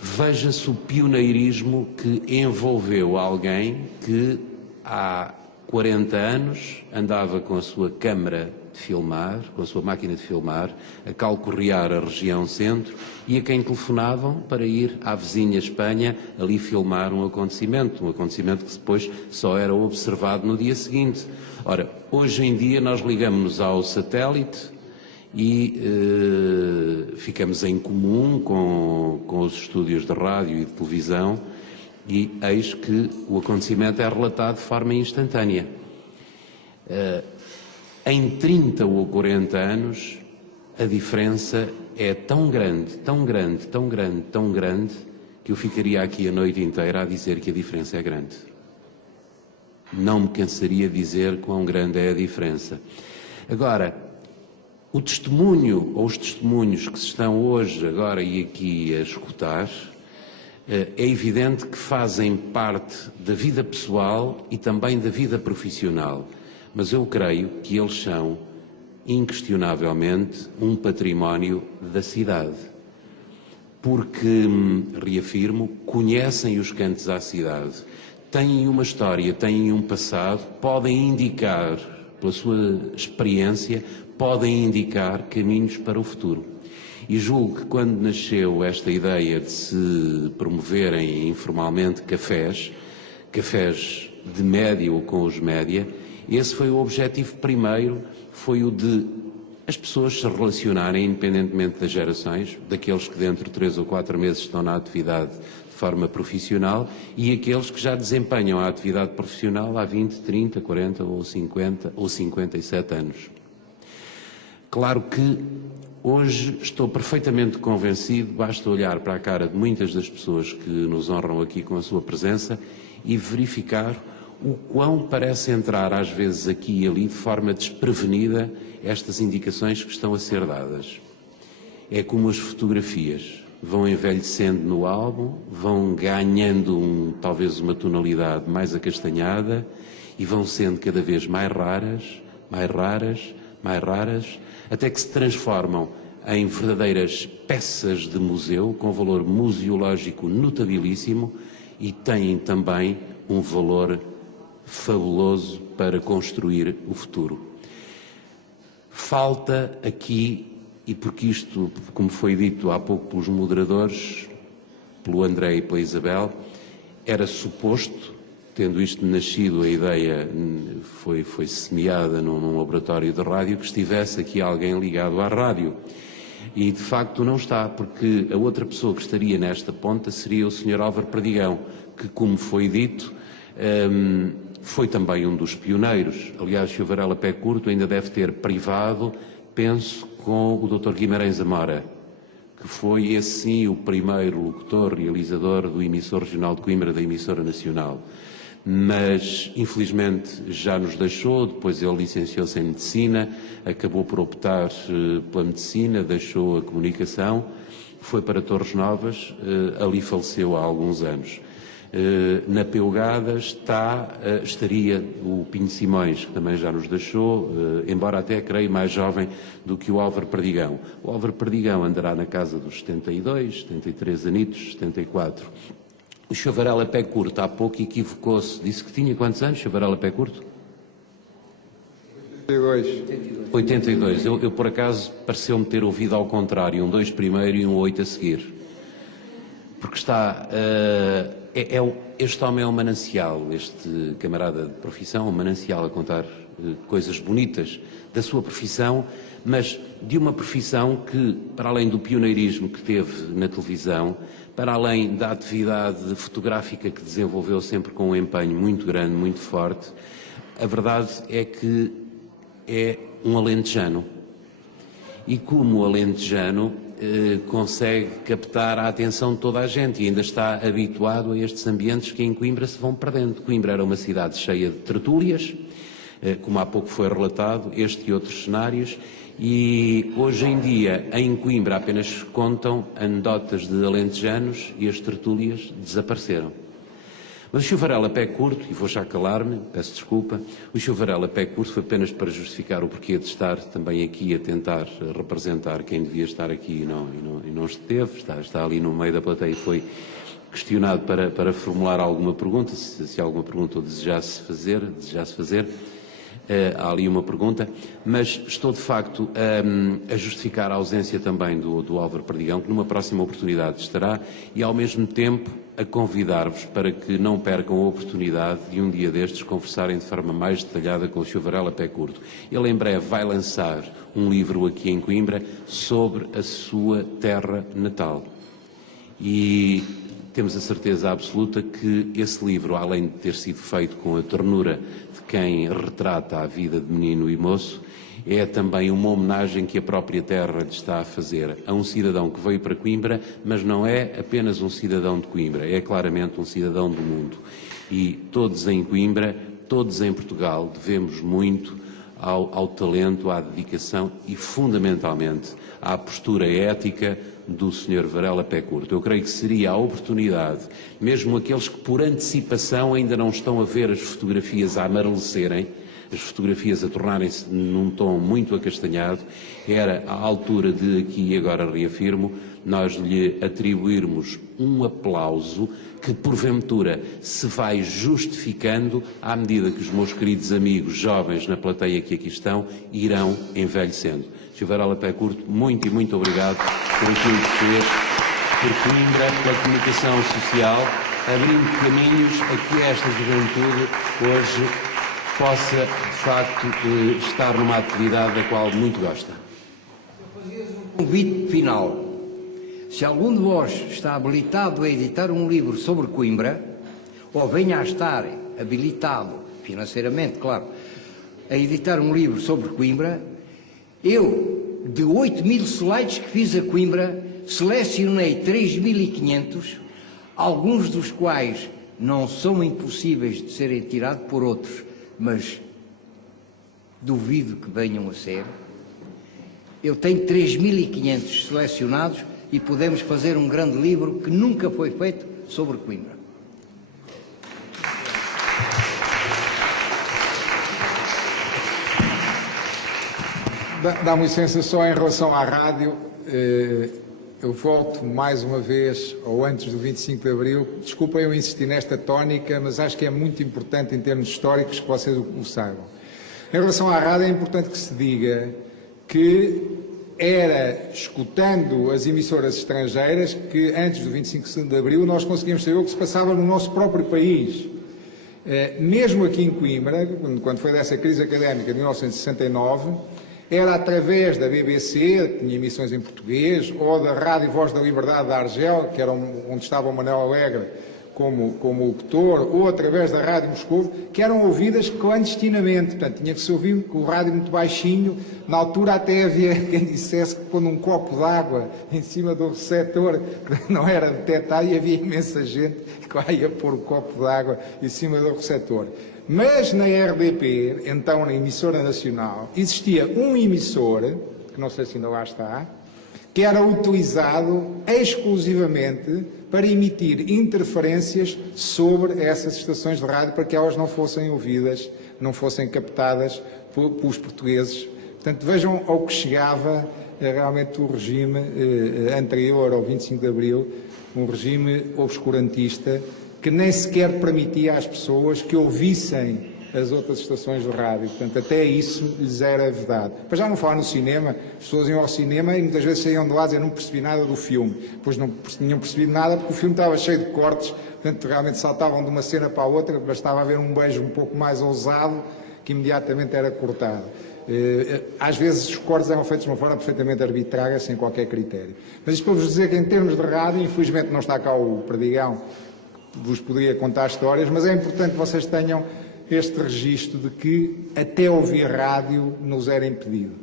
veja-se o pioneirismo que envolveu alguém que há 40 anos andava com a sua câmara de filmar, com a sua máquina de filmar, a calcorrear a região centro e a quem telefonavam para ir à vizinha Espanha ali filmar um acontecimento que depois só era observado no dia seguinte. Ora, hoje em dia nós ligamos-nos ao satélite e ficamos em comum com os estúdios de rádio e de televisão e eis que o acontecimento é relatado de forma instantânea. Em 30 ou 40 anos, a diferença é tão grande, tão grande, tão grande, tão grande, que eu ficaria aqui a noite inteira a dizer que a diferença é grande. Não me cansaria de dizer quão grande é a diferença. Agora, o testemunho, ou os testemunhos que se estão hoje, agora e aqui a escutar, é evidente que fazem parte da vida pessoal e também da vida profissional. Mas eu creio que eles são, inquestionavelmente, um património da cidade. Porque, reafirmo, conhecem os cantos à cidade, têm uma história, têm um passado, podem indicar, pela sua experiência, podem indicar caminhos para o futuro. E julgo que quando nasceu esta ideia de se promoverem informalmente cafés de média ou com os média, esse foi o objetivo primeiro, foi o de as pessoas se relacionarem independentemente das gerações, daqueles que dentro de 3 ou 4 meses estão na atividade de forma profissional e aqueles que já desempenham a atividade profissional há 20, 30, 40 ou 50 ou 57 anos. Claro que hoje estou perfeitamente convencido, basta olhar para a cara de muitas das pessoas que nos honram aqui com a sua presença e verificar o quão parece entrar às vezes aqui e ali de forma desprevenida estas indicações que estão a ser dadas. É como as fotografias, vão envelhecendo no álbum, vão ganhando talvez uma tonalidade mais acastanhada e vão sendo cada vez mais raras, mais raras, mais raras, até que se transformam em verdadeiras peças de museu com valor museológico notabilíssimo e têm também um valor fabuloso para construir o futuro. Falta aqui, e porque isto, como foi dito há pouco pelos moderadores, pelo André e pela Isabel, era suposto, tendo isto nascido, a ideia foi semeada num laboratório de rádio, que estivesse aqui alguém ligado à rádio. E de facto não está, porque a outra pessoa que estaria nesta ponta seria o Sr. Álvaro Perdigão, que, como foi dito, foi também um dos pioneiros. Aliás, o Varela Pé Curto ainda deve ter privado, penso, com o Dr. Guimarães Amora, que foi, esse sim, o primeiro locutor, realizador do emissor regional de Coimbra, da emissora nacional. Mas, infelizmente, já nos deixou, depois ele licenciou-se em Medicina, acabou por optar pela Medicina, deixou a comunicação, foi para Torres Novas, ali faleceu há alguns anos. Na Peugada estaria o Pinho Simões, que também já nos deixou, embora até, creio, mais jovem do que o Álvaro Perdigão. O Álvaro Perdigão andará na casa dos 72, 73 anitos, 74. O Sr. Varela Pé Curto, há pouco equivocou-se, disse que tinha quantos anos, Sr. Varela Pé Curto? 82. Eu, por acaso, pareceu-me ter ouvido ao contrário, um 2 primeiro e um 8 a seguir. Porque está... este homem é um manancial, este camarada de profissão, um manancial a contar coisas bonitas da sua profissão, mas de uma profissão que, para além do pioneirismo que teve na televisão, para além da atividade fotográfica que desenvolveu sempre com um empenho muito grande, muito forte, a verdade é que é um alentejano. E como alentejano, consegue captar a atenção de toda a gente e ainda está habituado a estes ambientes que em Coimbra se vão perdendo. Coimbra era uma cidade cheia de tertúlias, como há pouco foi relatado, este e outros cenários, e hoje em dia em Coimbra apenas contam anedotas de alentejanos e as tertúlias desapareceram. Mas o Sr. Varela, pé curto, e vou já calar-me, peço desculpa, o Sr. Varela, pé curto, foi apenas para justificar o porquê de estar também aqui a tentar representar quem devia estar aqui e não esteve, está ali no meio da plateia e foi questionado para formular alguma pergunta, se alguma pergunta o desejasse fazer. Há ali uma pergunta, mas estou de facto a justificar a ausência também do Álvaro Perdigão, que numa próxima oportunidade estará, e ao mesmo tempo a convidar-vos para que não percam a oportunidade de um dia destes conversarem de forma mais detalhada com o Sr. Varela Pé Curto. Ele em breve vai lançar um livro aqui em Coimbra sobre a sua terra natal. E temos a certeza absoluta que esse livro, além de ter sido feito com a ternura de quem retrata a vida de menino e moço, é também uma homenagem que a própria terra lhe está a fazer a um cidadão que veio para Coimbra, mas não é apenas um cidadão de Coimbra, é claramente um cidadão do mundo. E todos em Coimbra, todos em Portugal, devemos muito ao talento, à dedicação e, fundamentalmente, à postura ética do Sr. Varela Pé Curto. Eu creio que seria a oportunidade, mesmo aqueles que por antecipação ainda não estão a ver as fotografias a amarelecerem, as fotografias a tornarem-se num tom muito acastanhado, era a altura de, aqui e agora reafirmo, nós lhe atribuirmos um aplauso que, porventura, se vai justificando à medida que os meus queridos amigos jovens na plateia que aqui estão irão envelhecendo. Sr. Varela Pé Curto, muito e muito obrigado por aquilo que fez, por Coimbra, pela comunicação social, abrindo caminhos a que esta juventude hoje possa, de facto, estar numa atividade da qual muito gosta. Eu fazia um convite final. Se algum de vós está habilitado a editar um livro sobre Coimbra, ou venha a estar habilitado, financeiramente, claro, a editar um livro sobre Coimbra, eu, de 8.000 slides que fiz a Coimbra, selecionei 3.500, alguns dos quais não são impossíveis de serem tirados por outros, mas duvido que venham a ser. Eu tenho 3.500 selecionados e podemos fazer um grande livro que nunca foi feito sobre Coimbra. Dá-me licença só em relação à rádio. Eu volto mais uma vez ao antes do 25 de Abril. Desculpem eu insistir nesta tónica, mas acho que é muito importante em termos históricos que vocês o saibam. Em relação à rádio é importante que se diga que era escutando as emissoras estrangeiras que antes do 25 de Abril nós conseguimos saber o que se passava no nosso próprio país. Mesmo aqui em Coimbra, quando foi dessa crise académica de 1969, era através da BBC, que tinha emissões em português, ou da Rádio Voz da Liberdade da Argel, que era onde estava o Manuel Alegre como locutor, ou através da Rádio Moscou, que eram ouvidas clandestinamente. Portanto, tinha que se ouvir com o rádio muito baixinho. Na altura até havia quem dissesse que pondo um copo d'água em cima do receptor, que não era detectado, e havia imensa gente que lá ia pôr o copo d'água em cima do receptor. Mas na RDP, então na emissora nacional, existia um emissor, que não sei se ainda lá está, que era utilizado exclusivamente para emitir interferências sobre essas estações de rádio, para que elas não fossem ouvidas, não fossem captadas pelos portugueses. Portanto, vejam ao que chegava realmente o regime anterior ao 25 de Abril, um regime obscurantista, que nem sequer permitia às pessoas que ouvissem as outras estações de rádio. Portanto, até isso lhes era vedado. Para já não falar no cinema, as pessoas iam ao cinema e muitas vezes saíam de lá e não percebi nada do filme. Depois não tinham percebido nada porque o filme estava cheio de cortes, portanto, realmente saltavam de uma cena para a outra, bastava haver um beijo um pouco mais ousado que imediatamente era cortado. Às vezes os cortes eram feitos de uma forma perfeitamente arbitrária, sem qualquer critério. Mas isto para vos dizer que em termos de rádio, infelizmente não está cá o Perdigão, vos poderia contar histórias, mas é importante que vocês tenham este registro de que até ouvir rádio nos era impedido.